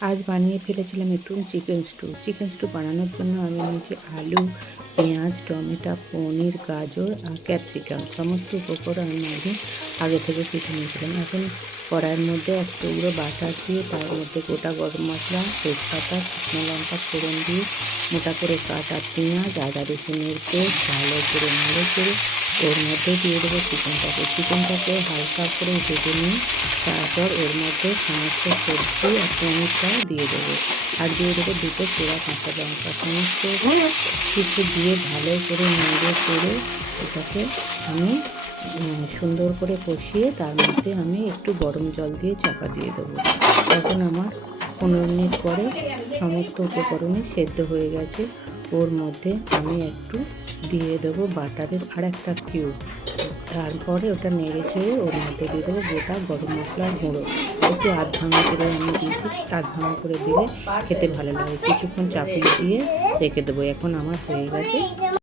আজ বানিয়ে ফেলেছিলাম একটু চিকেন স্টু। চিকেন স্টু বানানোর জন্য আমি নিয়েছি আলু, পেঁয়াজ, টমেটো, পনির, গাজর আর ক্যাপসিকাম। সমস্ত উপকরণ আমি আগে থেকে কেটে নিয়েছিলাম। এখন কড়াইয়ের মধ্যে এক টুকরো বাটার দিয়ে তার মধ্যে গোটা গরম মশলা, তেজপাতা, শুকনো লঙ্কা ফোড়ন দিয়ে মোটা করে কাটা পেঁয়াজ, আদা রসুনের পেস্ট ভালো করে নেড়ে চেড়ে ওর মধ্যে দিয়ে দেবো চিকেনটাকে হালকা করে ভেজে নিয়ে তারপর ওর মধ্যে সমস্ত সবজি আর পনিরটা দিয়ে দেবো আর দিয়ে দেবো দুটো চেরা কাঁচা লঙ্কা। সমস্ত কিছু দিয়ে ভালো করে নেড়ে চেড়ে এটাকে আমি সুন্দর করে কষিয়ে তার মধ্যে আমি একটু গরম জল দিয়ে চাপা দিয়ে দেবো। এখন আমার 15 মিনিট পরে সমস্ত উপকরণই সেদ্ধ হয়ে গেছে। ওর মধ্যে আমি একটু দিয়ে দেবো বাটারের আর একটা কিউব। তারপরে ওটা নেড়ে চেড়ে ওর মধ্যে দিয়ে দেবো গোটা গরম মশলার গুঁড়ো। একটু আধ ভাঙা করে আমি দিয়েছি, আধ ভাঙা করে দিলে খেতে ভালো লাগে। কিছুক্ষণ চাপিয়ে দিয়ে রেখে দেবো। এখন আমার হয়ে গেছে।